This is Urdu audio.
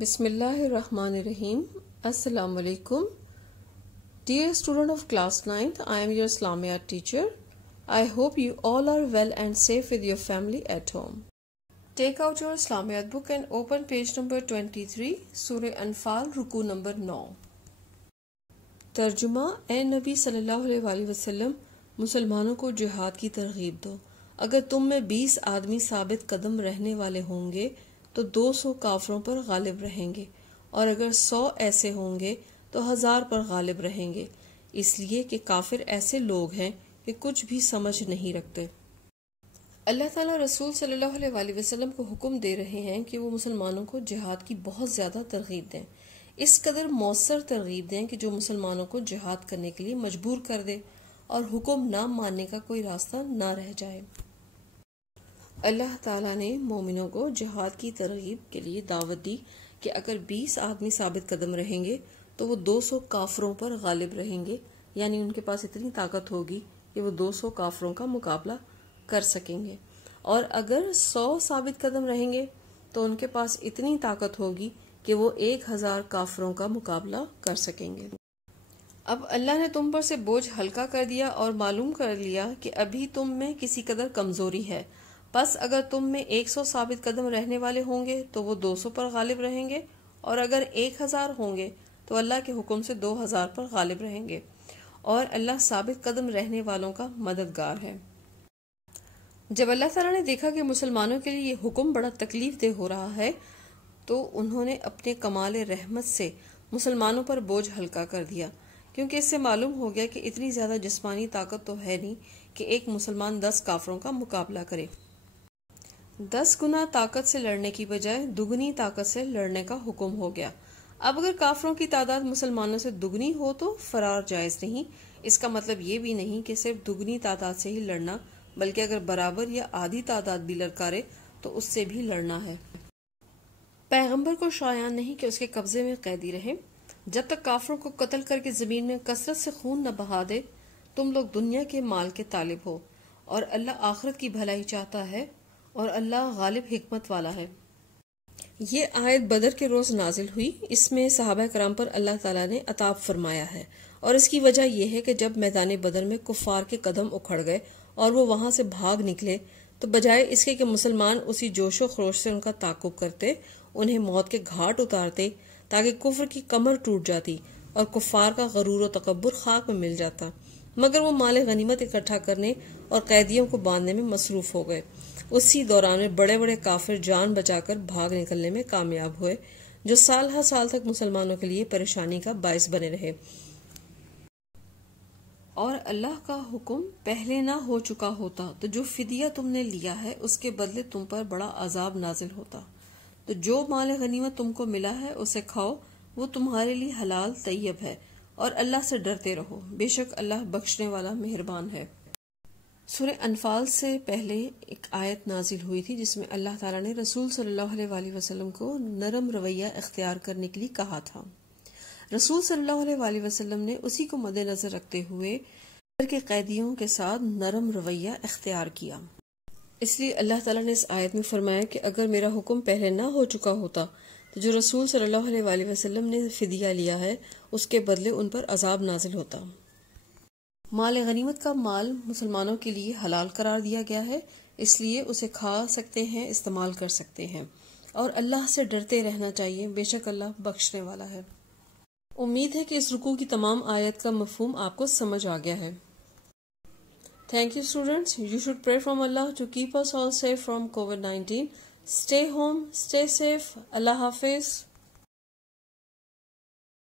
بسم اللہ الرحمن الرحیم. السلام علیکم. Dear student of class 9th, I am your Islamiyat teacher. I hope you all are well and safe with your family at home. Take out your Islamiyat book and open page number 23, Surah Anfal, رکوع نمبر 9. ترجمہ: اے نبی صلی اللہ علیہ وآلہ وسلم، مسلمانوں کو جہاد کی ترغیب دو. اگر تم میں 20 آدمی ثابت قدم رہنے والے ہوں گے تو 200 کافروں پر غالب رہیں گے، اور اگر 100 ایسے ہوں گے تو 1000 پر غالب رہیں گے، اس لیے کہ کافر ایسے لوگ ہیں کہ کچھ بھی سمجھ نہیں رکھتے. اللہ تعالیٰ رسول صلی اللہ علیہ وآلہ وسلم کو حکم دے رہے ہیں کہ وہ مسلمانوں کو جہاد کی بہت زیادہ ترغیب دیں، اس قدر مؤثر ترغیب دیں کہ جو مسلمانوں کو جہاد کرنے کے لیے مجبور کر دے اور حکم نہ ماننے کا کوئی راستہ نہ رہ جائے. اللہ تعالیٰ نے مومنوں کو جہاد کی ترغیب کے لیے دعوت دی کہ اگر 20 آدمی ثابت قدم رہیں گے تو وہ 200 کافروں پر غالب رہیں گے، یعنی ان کے پاس اتنی طاقت ہوگی کہ وہ 200 کافروں کا مقابلہ کر سکیں گے، اور اگر 100 ثابت قدم رہیں گے تو ان کے پاس اتنی طاقت ہوگی کہ وہ 1000 کافروں کا مقابلہ کر سکیں گے. اب اللہ نے تم پر سے بوجھ ہلکا کر دیا اور معلوم کر لیا کہ ابھی تم میں کسی قدر کمزوری ہے، بس اگر تم میں 100 ثابت قدم رہنے والے ہوں گے تو وہ 200 پر غالب رہیں گے، اور اگر 1000 ہوں گے تو اللہ کے حکم سے 2000 پر غالب رہیں گے، اور اللہ ثابت قدم رہنے والوں کا مددگار ہے. جب اللہ تعالیٰ نے دیکھا کہ مسلمانوں کے لیے یہ حکم بڑا تکلیف دہ ہو رہا ہے تو انہوں نے اپنے کمال رحمت سے مسلمانوں پر بوجھ ہلکا کر دیا، کیونکہ اس سے معلوم ہو گیا کہ اتنی زیادہ جسمانی طاقت تو ہے نہیں کہ ایک مسلمان 10 کافروں کا مقابلہ کرے. 10 گنا طاقت سے لڑنے کی بجائے دگنی طاقت سے لڑنے کا حکم ہو گیا. اب اگر کافروں کی تعداد مسلمانوں سے دگنی ہو تو فرار جائز نہیں. اس کا مطلب یہ بھی نہیں کہ صرف دگنی تعداد سے ہی لڑنا، بلکہ اگر برابر یا آدھی تعداد بھی للکارے تو اس سے بھی لڑنا ہے. پیغمبر کو شایان نہیں کہ اس کے قبضے میں قیدی رہے. جب تک کافروں کو قتل کر کے زمین میں کثرت سے خون نہ بہا دے تم لوگ دنیا کے مال کے طالب ہو، اور اللہ آخرت کی بھلائی چاہتا ہے، اور اللہ غالب حکمت والا ہے. یہ آیت بدر کے روز نازل ہوئی. اس میں صحابہ کرام پر اللہ تعالیٰ نے عطاب فرمایا ہے، اور اس کی وجہ یہ ہے کہ جب میدان بدر میں کفار کے قدم اکھڑ گئے اور وہ وہاں سے بھاگ نکلے تو بجائے اس کے کہ مسلمان اسی جوش و خروش سے ان کا تعاقب کرتے، انہیں موت کے گھاٹ اتارتے تاکہ کفر کی کمر ٹوٹ جاتی اور کفار کا غرور و تکبر خاک میں مل جاتا، مگر وہ مال غنیمت اکٹھا کرنے اور قیدیوں کو باندھنے میں مصروف ہو گئے. اسی دوران میں بڑے بڑے کافر جان بچا کر بھاگ نکلنے میں کامیاب ہوئے، جو سال ہر سال تک مسلمانوں کے لیے پریشانی کا باعث بنے رہے. اور اللہ کا حکم پہلے نہ ہو چکا ہوتا تو جو فدیہ تم نے لیا ہے اس کے بدلے تم پر بڑا عذاب نازل ہوتا. تو جو مال غنیمت تم کو ملا ہے اسے کھاؤ، وہ تمہارے لیے حلال طیب ہے، اور اللہ سے ڈرتے رہو، بے شک اللہ بخشنے والا مہربان ہے. سورہ انفال سے پہلے ایک آیت نازل ہوئی تھی جس میں اللہ تعالیٰ نے رسول صلی اللہ علیہ وآلہ وسلم کو نرم رویہ اختیار کرنے کے لیے کہا تھا. رسول صلی اللہ علیہ وآلہ وسلم نے اسی کو مد نظر رکھتے ہوئے بدر کے قیدیوں کے ساتھ نرم رویہ اختیار کیا. اس لیے اللہ تعالیٰ نے اس آیت میں فرمایا کہ اگر میرا حکم پہلے نہ ہو چکا ہوتا تو جو رسول صلی اللہ علیہ وآلہ وسلم نے فدیہ لیا ہے اس کے بدلے ان پر عذاب نازل ہوتا. مال غنیمت کا مال مسلمانوں کے لیے حلال قرار دیا گیا ہے، اس لیے اسے کھا سکتے ہیں، استعمال کر سکتے ہیں، اور اللہ سے ڈرتے رہنا چاہیے، بے شک اللہ بخشنے والا ہے. امید ہے کہ اس رکوع کی تمام آیت کا مفہوم آپ کو سمجھ آ گیا ہے. Thank you students. You should pray from Allah to keep us all safe from COVID-19. Stay home, stay safe. Allah Hafiz.